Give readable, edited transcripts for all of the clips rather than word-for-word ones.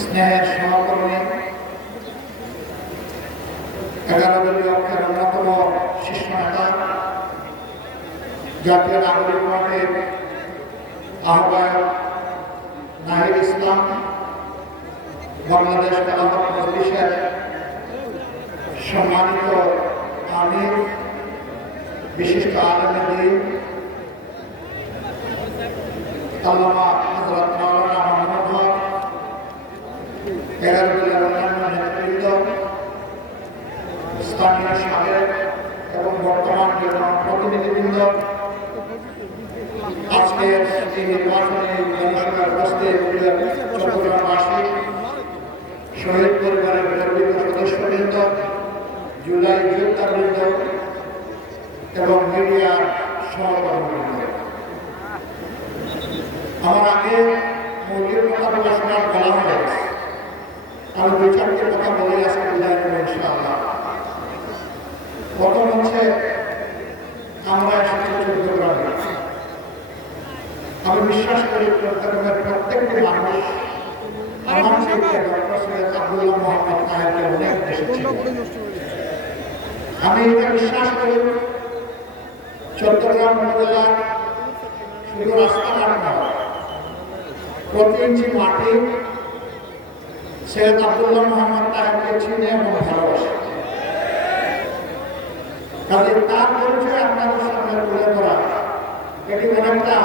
স্নেহের সহকর্মী 11 দলীয় অক্ষের অন্যতম শীর্ষ নেতা জাতীয় নাগরিক পার্টির আহ্বায়ক নাহিদ ইসলাম, বাংলাদেশ খেলাফত মজলিসের সম্মানিত আমির, বিশিষ্ট আলেম দ্বীন আল্লামা হযরত মাওলানা মোহাম্মদ হক, 11 দলের অন্যান্য নেতৃবৃন্দ, স্থানীয় সাবেক এবং বর্তমান প্রতিনিধিবৃন্দ, আজকের এই নির্বাচনী জনসভায় উপস্থিত চট্টগ্রামবাসী, শহীদ পরিবারের গর্বিত সদস্যবৃন্দ, জুলাই যোদ্ধাবৃন্দ এবং মিডিয়ার সহকর্মীবৃন্দ, আমার আগে মৌলিক কথাগুলো শোনার বলা হয়ে গেছে। আমি দুই চারটি কথা বলে আজকে বিদায় নেব ইনশাআল্লাহ। প্রথম হচ্ছে, আমরা এসেছি চট্টগ্রামে। আমি বিশ্বাস করি চট্টগ্রামের প্রত্যেকটি মানুষ আমার থেকে ডক্টর সৈয়দ আব্দুল্লাহ মোহাম্মদ তাহেরকে অনেক বেশি চিনে। আমি এটা বিশ্বাস করি চট্টগ্রাম উপজেলার শুধু রাস্তাঘাট নয়, প্রতি ইঞ্চি মাটি সৈয়দ আব্দুল্লাহ মোহাম্মদ তাহেরকে চিনে এবং ভালোবাসে। কাজে তার পরিচয় আপনাদের সামনে তুলে ধরা এটি অনেকটা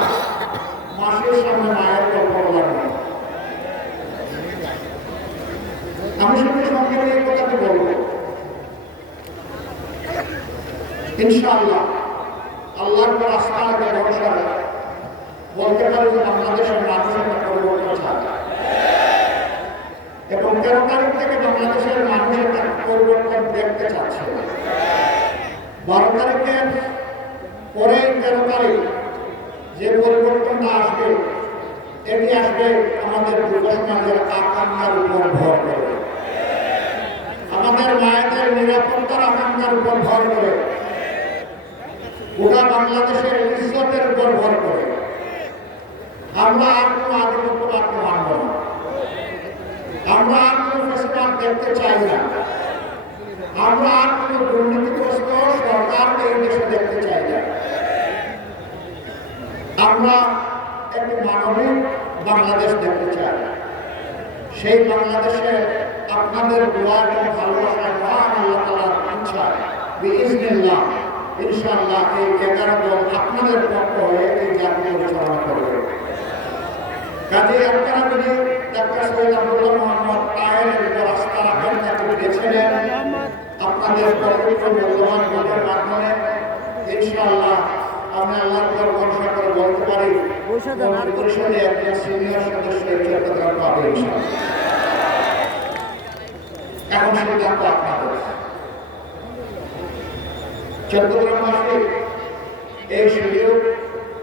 মাসের সামনে মায়ের গল্প বলার নয়। আমি শুধু সংক্ষেপে এই কথাটি বলব, ইনশাআল্লাহ আল্লাহর উপর আস্থা রাখে, ভরসা রাখে, বলতে পারি যে বাংলাদেশের মানুষ একটা পরিবর্তন চায় এবং 13 তারিখ থেকে বাংলাদেশের মানুষ একটা পরিবর্তন দেখতে চাচ্ছে। 12 তারিখের পরে 13 তারিখ যে পরিবর্তনটা আসবে, এটি আসবে আমাদের যুব সমাজের আকাঙ্ক্ষার উপর ভর করে, আমাদের মায়েদের নিরাপত্তার আকাঙ্ক্ষার উপর ভর করে, গোটা বাংলাদেশের ইজ্জতের উপর ভর করে। আমরা আর কোনো আধিপত্যবাদ মানব না, আমরা আর কোনো ফেসিবাদ দেখতে চাই না, আমরা আর কোনো দুর্নীতিগ্রস্ত সরকার এই দেশে দেখতে চাই না। আমরা একটি মানবিক বাংলাদেশ দেখতে চাই। সেই বাংলাদেশে আপনাদের দোয়া এবং ভালোবাসায় মহান আল্লাহ তাআলার ইচ্ছায় বিইজনিল্লাহ ইনশাআল্লাহ এই 11 দল আপনাদের পক্ষ হয়ে এই জাতি পরিচালনা করবে। কাজে আপনারা যদি ডাক্তার সৈয়দ আব্দুল্লাহ মোহাম্মদ তাহেরের উপর আস্থা রাখেন, তাকে বেছে নেন, আপনাদের পবিত্র মূল্যবান ভোটের মাধ্যমে ইনশাআল্লাহ আমি আল্লাহর উপর ভরসা করে বলতে পারি পরিষদে একজন সিনিয়র সদস্য চট্টগ্রাম পাবে ইনশাআল্লাহ। এখন সিদ্ধান্ত আপনাদের। চট্টগ্রামবাসী এই সুযোগ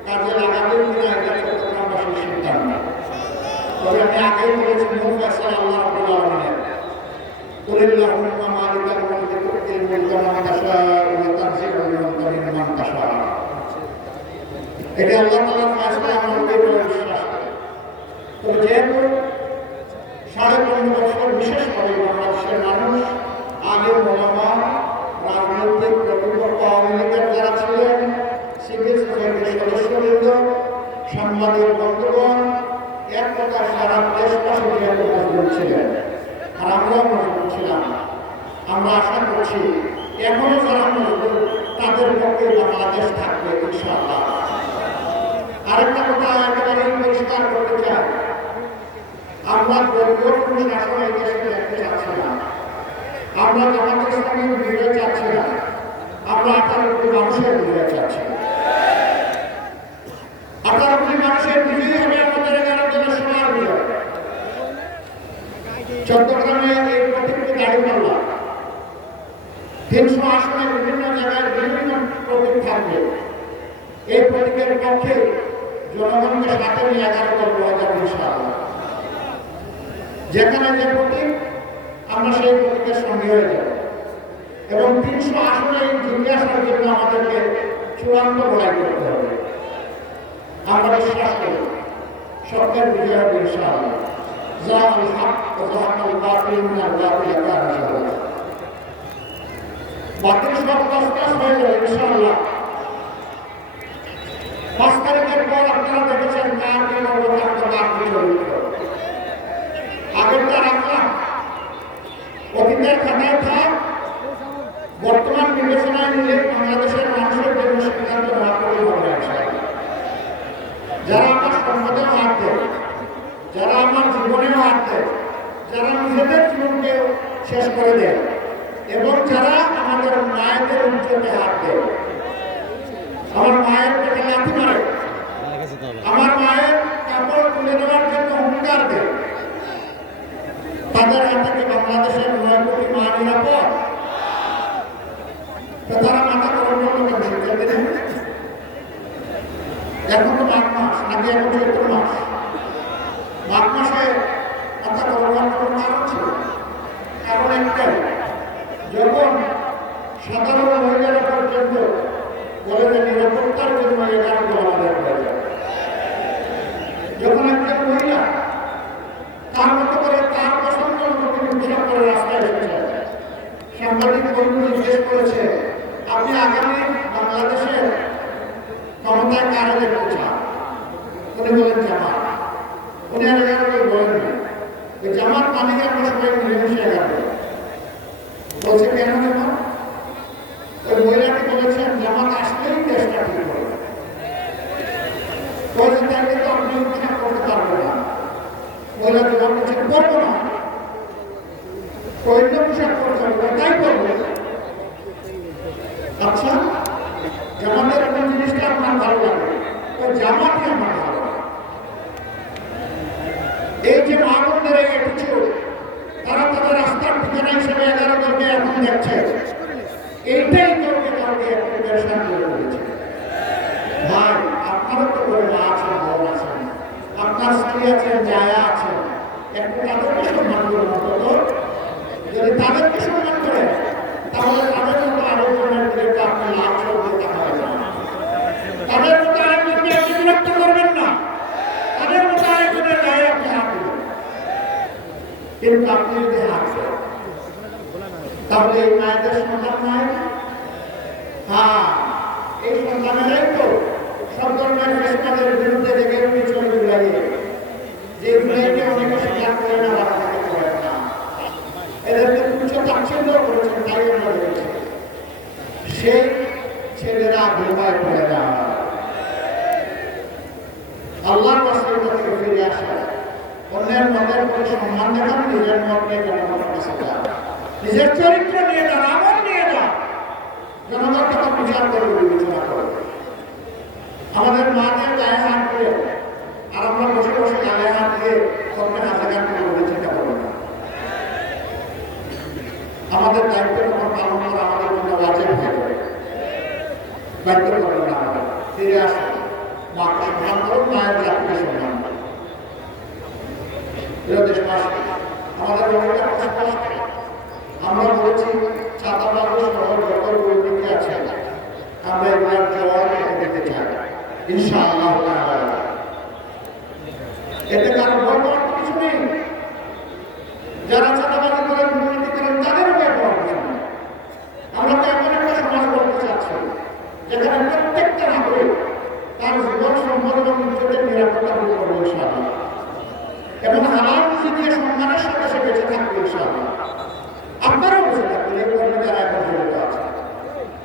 কাজে লাগাবেন কিনা এটা চট্টগ্রামবাসীর সিদ্ধান্ত। তবে আমি আগেই বলেছি, মূল ফয়সালা আল্লাহ রাব্বুল আলামিনের। কুলিল্লাহুম্মা মালিকাল মুলকি তু'তিল মুলকা মান তাশা'উ ওয়া তানজি'ুল মুলকা মিম্মান তাশা'উ। এটা আল্লাহ তাআলার ফয়সালা, আমরা ওই বিশ্বাস করি। তবে যেহেতু 15.5 বছর বিশেষ করে বাংলাদেশের মানুষ, আলেম ওলামা, রাজনৈতিক প্রতিপক্ষ আওয়ামী লীগের যারা ছিলেন, সিভিল সোসাইটির সদস্যবৃন্দ, সাংবাদিক বন্ধুগণ, এক প্রকার সারা দেশবাসী যেহেতু মজবুত ছিলেন আর আমরাও মজবুত ছিলাম, আমরা আশা করছি এখনো যারা মজবুত তাদের পক্ষে বাংলাদেশ থাকবে ইনশাআল্লাহ। আরেকটা কথা একেবারে পরিষ্কার করতে চাই, আমরা দলীয় কোনো শাসন এই দেশে দেখতে চাচ্ছি না, আমরা জামাত ইসলামীর বিজয় চাচ্ছি না, আমরা 18 কোটি মানুষের বিজয় চাচ্ছি। 18 কোটি মানুষের বিজয় হবে আমাদের 11 দলের সবার বিজয়। চট্টগ্রামে এই প্রতীকটি দাঁড়িপাল্লা 300 আসনে বিভিন্ন জায়গায় বিভিন্ন প্রতীক থাকবে। এই প্রতীকের পক্ষে জনগণকে সাথে নিয়ে 11 দল হয়ে যাবে ইনশাআল্লাহ। যেখানে যে প্রতীক, আমরা সেই প্রতীকের সঙ্গে হয়ে যাব এবং 300 আসনে জিতে আসার জন্য আমাদেরকে চূড়ান্ত লড়াই করতে হবে। আমরা বিশ্বাস করি সত্যের বিজয় হবে ইনশাআল্লাহ। জাআল হক ওয়া যাহাকাল বাতিল ইন্নাল বাতিলা কানা যাহুকা। বাতিল সব কাজ হয়ে যাবে ইনশাআল্লাহ। 5 তারিখের পর আপনারা দেখেছেন কার কি মর্যাদা কার কি চরিত্র। আগেরটা রাখলাম, অতীতের খাতায় থাক, বর্তমান বিবেচনায় নিলে বাংলাদেশের মানুষের জন্য সিদ্ধান্ত নেওয়া কঠিন হবে ইনশাআল্লাহ। যারা আমার সম্পদেও হাত দেয়, যারা আমার জীবনেও হাত দেয়, যারা নিজেদের জীবনকে শেষ করে দেয় এবং যারা আমাদের মায়েদের উজ্জ্বলে হাত দেয়, আমার মায়ের পেটে লাথি মারে, আমার মায়ের কাপড় তুলে নেওয়ার জন্য হুঙ্কার দেয়, তাদের হাত থেকে বাংলাদেশের 9 কোটি মা নিরাপদ। তারা মাথা গরম করতে বসে দেন। এখন তো মাঘ মাস, নাকি এখন চৈত্র মাস। মাঘ মাসে মাথা গরম করার কারণ ছিল, কারণ একটাই, যখন সাধারণ মহিলারা পর্যন্ত বলে যে নিরাপত্তার জন্য এই গানগুলো আমাদের প্রয়োজন। যখন একটা মহিলা তার মতো করে তার পছন্দ মতো পোশাক করে রাস্তায় এসেছে, সাংবাদিক বন্ধু জিজ্ঞেস করেছে, আপনি আগামী বাংলাদেশের ক্ষমতায় কারা দেখতে চান? উনি বলেন জামাত। উনি আর এগারো বলেন জামাত মালিক আমরা সবাই মিলেমিশে এগারো। বলছে কেন কেন? ওই মহিলাটি বলেছেন জামাত আসলেই দেশটা ঠিক করবে। বলছে তাইলে তো আপনি উত্থান করতে পারবো না। মহিলা জবাব করছে করবো না, কইলে পোশাক করতে হবে তাই করবো। আচ্ছা, জামাতের কোন জিনিসটা আপনার ভালো লাগে? ওই জামাতই আমার ভালো লাগে। এই যে মাহবুবদের এই অ্যাটিটিউড, তারা তাদের রাস্তার ঠিকানা হিসেবে 11 জনকে এখন দেখছে, এইটাই কাউকে কাউকে একটা পেরেশান করে ফেলেছে। ভাই, আপনারও তো করে মা আছেন, বোন আছেন, আপনার স্ত্রী আছেন, জায়া আছেন, একটু তাদেরকে সম্মান করুন অন্তত। যদি তাদেরকে সম্মান করেন তাহলে তাদের মতো আলোচনার দিকে আপনি লাভ করতে পারবেন না। তাদের মতো আরেকজনকে আপনি বিরক্ত করবেন না, তাদের মতো আরেকজনের গায়ে আপনি হাত দেবেন। কিন্তু আপনি যদি হাত দেন তাহলে এই মায়েদের সন্তান নয়। হ্যাঁ, এই সন্তানেরাই তো সব ধরনের ফেসমাদের বিরুদ্ধে লেগে পিছনে লাগিয়ে যে দুনিয়াকে অনেকে স্বীকার করে না, বাধা থেকে করেন না, এদেরকে তুচ্ছ তাচ্ছিল্য করেছেন। তাই আমরা দেখেছি সেই ছেলেরা ধোঁকায় পড়ে না। আল্লাহর রাসূলের কাছে ফিরে আসা, অন্যের মতের প্রতি সম্মান দেখান, নিজের মত নিয়ে জনগণের কাছে যান, নিজের চরিত্র নিয়ে যান, আমল নিয়ে যান, জনগণ তাকে বিচার করবে, বিবেচনা করবে। আমাদের মাদের গায়ে হাত দিয়ে আর আমরা বসে বসে গায়ে হাত দিয়ে কর্মে হাতে গান করে বলে চিন্তা করবো না। আমাদের দায়িত্ব তখন পালন করা আমাদের জন্য ওয়াজিব হয়ে যাবে। দায়িত্ব করবেন না, আমাদের ফিরে আসুন, মাকে সম্মান করুন, মায়ের জাতিকে সম্মান করুন। প্রিয় দেশবাসী, আমাদের অঙ্গীকার স্পষ্ট। আমরা বলেছি চাঁদাবাবু সহ যত দুর্নীতি আছে আমরা এগুলোর জবাব দিতে চাই ইনশাআল্লাহ। এতে কারো ভয় পাওয়ার কিছু নেই। যারা চাঁদাবাজি করেন, দুর্নীতি করেন, তাদের ভয় পাওয়ার কিছু নেই। আমরা তো এমন একটা সমাজ করতে চাচ্ছি যেখানে প্রত্যেকটা নাগরিক তার জীবন সম্পদ এবং ইজ্জতের নিরাপত্তা ভোগ করবে ইনশাআল্লাহ, এবং হালাল রুজি দিয়ে সম্মানের সাথে সে বেঁচে থাকবে ইনশাআল্লাহ। আপনারাও বেঁচে থাকবেন। এই কর্মে যারা এখন জড়িত আছে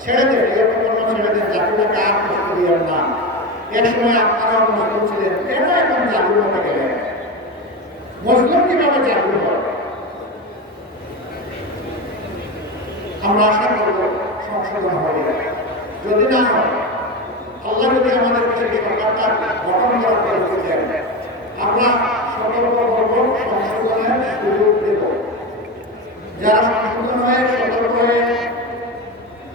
ছেড়ে দেন, এই কর্ম ছেড়ে দেন, জাতিটাকে আর কষ্ট দিয়েন না। এক সময় আপনারাও মুসলিম ছিলেন, কেন এখন জাদুর মতো গেলেন? মুসলিম কিভাবে জাদু হয়? আমরা আশা করব সংশোধন হবে। যদি না হয়, আল্লাহ যদি আমাদের কাছে সরকারটা গঠন করার পরিস্থিতি দেন, আমরা সতর্ক করব, সংশোধনের সুযোগ দেব। যারা সংশোধন হয়ে সতর্ক হয়ে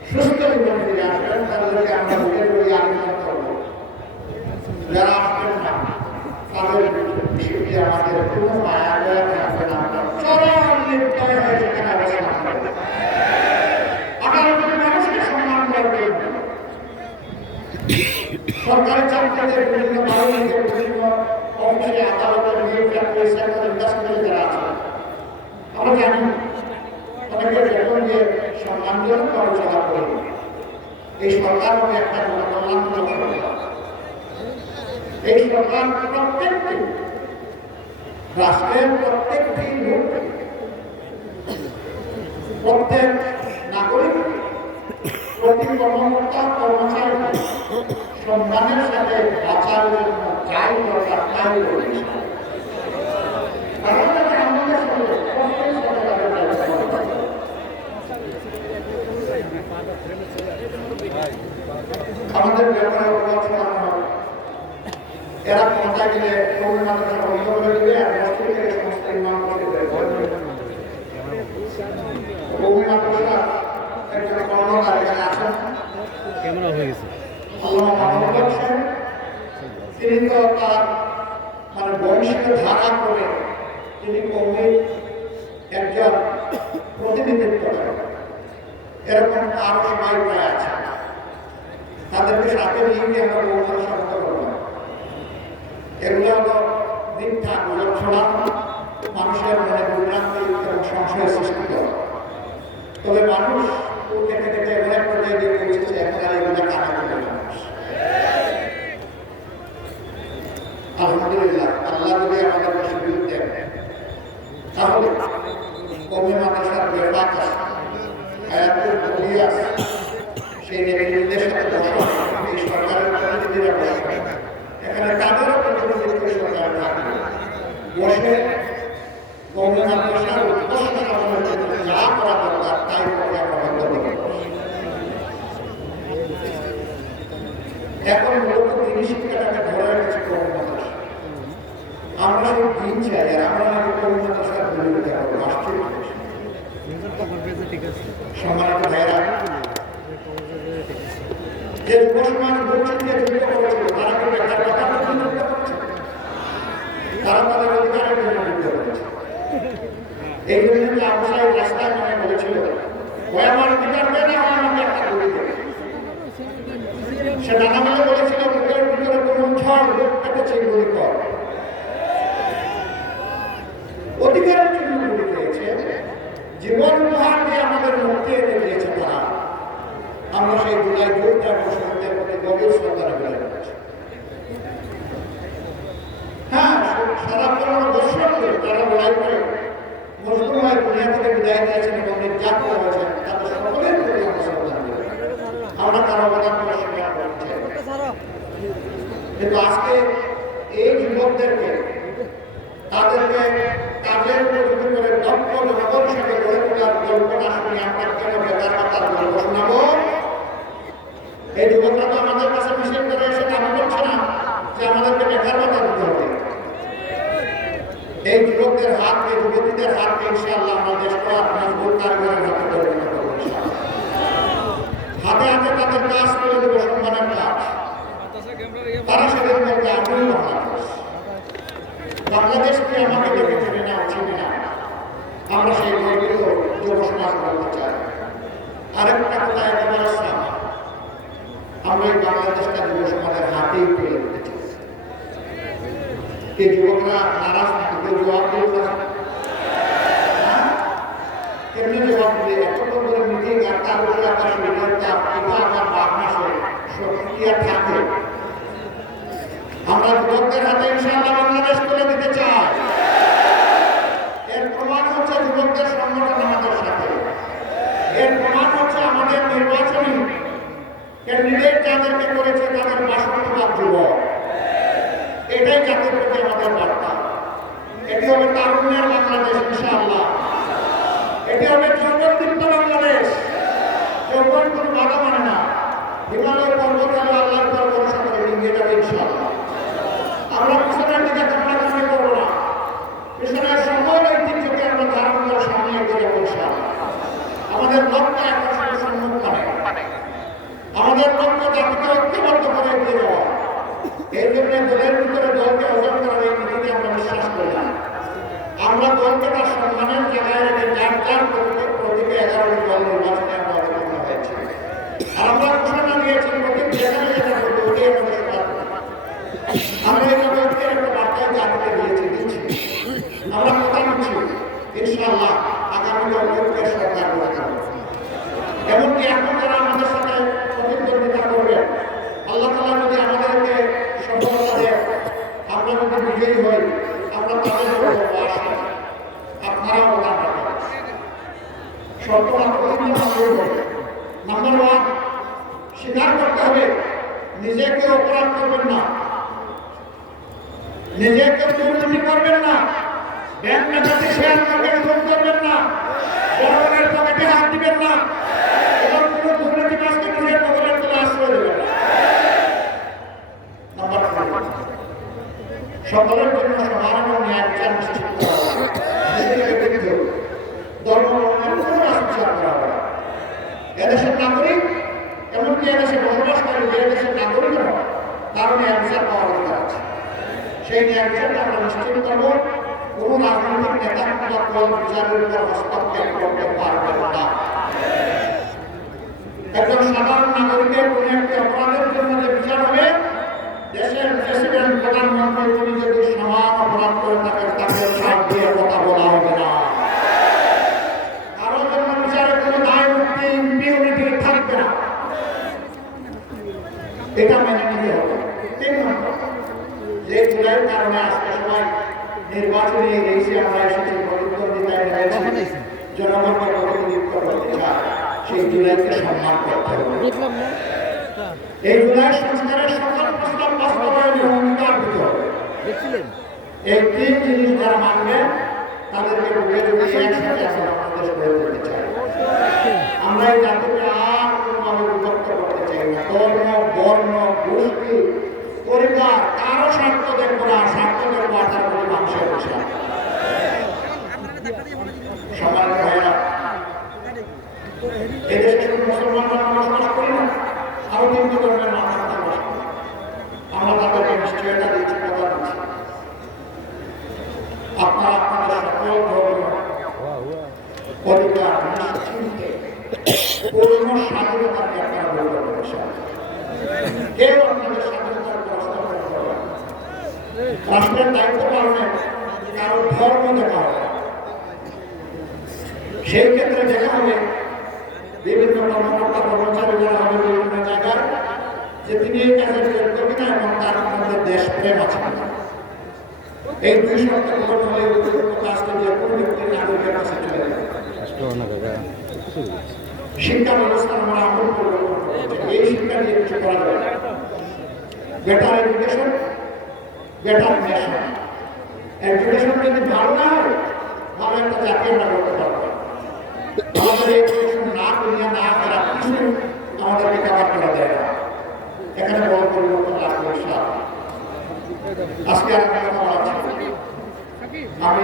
সুস্থ জীবন ফিরে আসবেন তাদেরকে আমরা বুঝে বই আলোচনা করব। যারা আসবেন না তাদের বিষয়টি আমাদের কোনো মায়া দয়া থাকবে না। আমরা চরম নির্দয় হয়ে সেখানে অবস্থান করব। 18 কোটি মানুষকে সম্মান করবে। সরকারি চাকরিতে বিভিন্ন বাড়িতে বিভিন্ন অফিসে রিসার্চ ইন্ডাস্ট্রি যারা আছে আমরা জানি অনেকে দেখুন যে সম্মানজনক আলোচনা করে এই সরকার হবে একটা গণকল্যাণমূলক সরকার। এই সরকার প্রত্যেকটি রাষ্ট্রের প্রত্যেকটি লোক প্রত্যেক নাগরিক প্রতি কর্মকর্তা কর্মচারী সম্মানের সাথে বাঁচার জন্য যাই দরকার তাই করেছে। আমাদের ব্যাপারে এরা ক্ষমতায় গেলে মানুষের বন্ধ করে দিবে আর মসজিদ থেকে সমস্ত ইমাম করে দেবে। একজন কর্মকার এখানে আছেন, ক্যামেরা হয়ে গেছে। তিনি তো তার মানে বংশকে ধারা করে তিনি কৌমির একজন প্রতিনিধিত্ব করেন। এরকম আরো সবাই প্রায় আছে, তাদেরকে সাথে নিয়ে গিয়ে আমরা বহুমার শব্দ করব। এগুলো হলো মিথ্যা গুজব ছড়ানো, মানুষের মনে বিভ্রান্তি এবং সংশয় সৃষ্টি করে। তবে মানুষ খেতে খেতে এমন এক পর্যায়ে গিয়ে পৌঁছেছে এখন আর এগুলো কাটা করে মানুষ। আলহামদুলিল্লাহ, আল্লাহ যদি আমাদের সুযোগ দেন তাহলে কমে মাদ্রাসার বেফাক আয়াতুল কুলিয়াস সেই নেতৃত্বের সাথে বসবাস এই সরকারের প্রতিনিধিরা বসবে। এখানে তাদেরও প্রতিনিধিত্ব সরকার থাকবে, বসে কমে মাদ্রাসার উৎকর্ষ সাধনের জন্য যা করা দরকার তাই করে আমরা বন্ধ করব। এখন মূলত দিনী শিক্ষাটাকে ধরে রেখেছে কমে মাদ্রাসা। আমরা সেই দিন চাই আর আমরা নাকি কমে মাদ্রাসার বিরোধিতা করবো। আশ্চর্য সম্মানিত ভাইরা, যে যুব সমাজ ভবিষ্যতে যুদ্ধ করেছিল তারা কি বেকার কথার জন্য যুদ্ধ করছে? তারা তাদের অধিকারের জন্য যুদ্ধ করেছে। এই জন্য যে আবসায় রাস্তায় মনে বলেছিল ওই আমার অধিকার দেয় না, আমাকে একটা গুলি দেবে। সে নানা মিলে বলেছিল বুকের ভিতরে কোন ঝড় লোক কেটেছে গুলি কর। অধিকারের জন্য গুলি দিয়েছে, জীবন উপহার দিয়ে আমাদের মুক্তি এনে দিয়েছে তারা। আমরা সেই জুলাই যোদ্ধা মুসলিমদের প্রতি গভীর শ্রদ্ধা জ্ঞাপন করছি। হ্যাঁ, সারা 15 বছর ধরে তারা লড়াই করে মুসলিমাই দুনিয়া থেকে বিদায় দিয়েছেন এবং নির্যাতিত হয়েছেন, তাদের সকলের প্রতি আমরা শ্রদ্ধা করি। আমরা তার অবদান স্বীকার করতে চাই। কিন্তু আজকে এই যুবকদেরকে তাদেরকে কাজের উপযোগী করে দক্ষ জনগণ হিসেবে গড়ে তোলার গল্পটা শুনে আমরা কেন বেকার কথার গল্প শোনাবো? এই যুবকরা তো আমাদের কাছে মিছিল করে এসে দাবি করছে না যে আমাদেরকে বেকার কথা দিতে হবে। এই যুবকদের হাতকে, যুবতীদের হাতকে ইনশাআল্লাহ আমরা দেশকে মজবুত কারিগরের হাতে পরিণত করবো। হাতে হাতে তাদের কাজ করে দেবো, সম্মানের কাজ। তারা সেদিন বলবে আমিও বাংলাদেশ। বাংলাদেশকে আমাকে দেখে চিনি না, চিনি না। আমরা সেই গর্বিত যুব সমাজ বলতে চাই। আরেকটা কথা একেবারে সাফ, আমরা এই বাংলাদেশটা যুব সমাজের হাতেই তুলে দিতে চাই। এই যুবকরা নারাজ থাকে, কেউ জবাব দিল না। কেমনি জবাব দিলে এত করে মিটিং আর তার উপরে আবার শরীরের চাপ, এটা আমার বাপ মাসে শক্তি আর থাকে। আমরা যুবকদের হাতে ইনশাআল্লাহ বাংলাদেশ তুলে দিতে চাই। এর প্রমাণ হচ্ছে যুবকদের সংগঠন আমাদের সাথে। এর প্রমাণ হচ্ছে আমাদের নির্বাচনী ক্যান্ডিডেট যাদেরকে করেছে তাদের 62 যুবক। এটাই জাতির প্রতি আমাদের বার্তা। এটি হবে তারুণ্যের বাংলাদেশ ইনশাআল্লাহ। এটি হবে যৌবনদীপ্ত বাংলাদেশ। যৌবন কোনো বাধা মানে না। হিমালয় পর্বত হলো আল্লাহর পর ভরসা করে নিয়ে যাবে ইনশাআল্লাহ। আমরা পিছনের দিকে কামড়াকামড়ি করবো না। পিছনের সকল ঐতিহ্যকে আমরা ধারণ করে সামনে এগিয়ে যাবো ইনশাআল্লাহ। আমাদের লক্ষ্য এখন শুধু সম্মুখ মানে, আমাদের লক্ষ্য জাতিকে ঐক্যবদ্ধ করে এগিয়ে যাওয়া। এই জন্য দলের ভিতরে দলকে অর্জন করার এই নীতিতে আমরা বিশ্বাস করি না। আমরা দলকে তার সম্মানের জায়গায় রেখে যার যার প্রতীকে 11টি দল নির্বাচনে আমরা অবতীর্ণ হয়েছি। আর আমরা ঘোষণা দিয়েছি প্রতীক যেখানে যেটা করবো ওটাই আমাদের সবার। আমরা এই জগৎকে একটা বার্তায় জাতিকে দিয়েছি, দিচ্ছি ইনশাআল্লাহ আগামী অনেককে সরকার করে থাকবে। এমনকি এখন যারা আমাদের সাথে প্রতিদ্বন্দ্বিতা করবে, আল্লাহ তাআলা যদি আমাদেরকে সফলতা দেয়, আমরা যদি বিজয়ী হই, আমরা তাদের বলবো আসেন আপনারাও ওটা পাবেন। শর্ত মাত্র নাম্বার 1, স্বীকার করতে হবে নিজেকে অপরাধ করবেন না, নিজেকে দুর্নীতি করবেন না, ব্যাংক ডাকাতি শেয়ার মার্কেট খুন করবেন না, জনগণের পকেটে হাত দিবেন না এবং কোনো দুর্নীতিবাজকে নিজের পকেটের তলে আশ্রয় দেবেন না। নাম্বার 2, সকলের জন্য সমান এবং ন্যায় বিচার নিশ্চিত করা হবে। ধর্ম বর্ণের কোনো রাজনীতি করা হবে না। এদেশের নাগরিক, এমনকি এদেশে বসবাস করে যে দেশের নাগরিক নয়, তারও ন্যায় বিচার পাওয়ার অধিকার আছে। সেই ন্যায় বিচারটা আমরা নিশ্চিত করব। কোনো রাজনৈতিক নেতা কিংবা দল বিচারের উপর হস্তক্ষেপ করতে পারবে না। একজন সাধারণ নাগরিকের কোনো একটি অপরাধের জন্য যে বিচার হবে, দেশের প্রেসিডেন্ট প্রধানমন্ত্রী তিনি যদি সমান অপরাধ করে থাকেন তাকে ছাড় দিয়ে কথা বলা হবে না। কারো জন্য বিচারের কোনো দায় মুক্তি ইম্পিউনিটি থাকবে না, এটা মেনে নিতে হবে। 3 নম্বর, যে জুলাইয়ের কারণে আজকে সবাই নির্বাচনী রেসে আমরা এসেছি, প্রতিদ্বন্দ্বিতায় রয়েছি, জনগণকে প্রতিনিধিত্ব করতে চায়, সেই জুলাইকে সম্মান করতে হবে। এই জুলাই সংস্কারের সকল প্রস্তাব বাস্তবায়নের অঙ্গীকার দিতে হবে। এই 3 জিনিস যারা মানবে তাদেরকে বুঝে যদি একসাথে আমরা বাংলাদেশ গড়ে তুলতে চাই। আমরা এই জাতিকে আর কোনোভাবে বিভক্ত করতে চাই না। ধর্ম, বর্ণ, গোষ্ঠী, পরিবার কারো স্বার্থ দেখবো না, স্বার্থ দেখবো 18 কোটি মানুষের বিষয়। সবার ভাইয়েরা, এদেশে শুধু মুসলমানরা বসবাস করি না, আরো 3 ধর্মের মানুষ বসবাস করে। আমরা তাদেরকে নিশ্চয়তা দিচ্ছি, কথা দিচ্ছি, আপনারা আপনাদের সকল ধর্ম অধিকার নিশ্চিন্তে পূর্ণ স্বাধীনতাকে আপনারা বলতে পারেন। কেউ আপনাদের স্বাধীনতার ব্যবস্থা করতে পারবে না। রাষ্ট্রের দায়িত্ব পালনে কারো ধর্ম দেখা হবে। সেই ক্ষেত্রে দেখা হবে বিভিন্ন কর্মকর্তা কর্মচারী যারা হবে বিভিন্ন জায়গায় যে তিনি এই কাজে যোগ্য কিনা এবং তার মধ্যে দেশপ্রেম আছে কিনা। এই 2 শর্ত পূরণ হলে উপযুক্ত কাজটি দিয়ে কোনো ব্যক্তির নাগরিকের কাছে চলে যাবে। শিক্ষা ব্যবস্থা আমরা আমল পরিবর্তন করতে চাই। এই শিক্ষা দিয়ে কিছু করা যাবে। Better education, better nation. Education যদি ভালো না হয়, ভালো একটা জাতি আমরা করতে পারবো। আমাদের এডুকেশন না করিয়া না করা কিছু আমাদেরকে কাবার করা যায় না। এখানে বড় পরিবর্তন আসবে ইনশাআল্লাহ। আজকে আর কথা বলা আছে আমি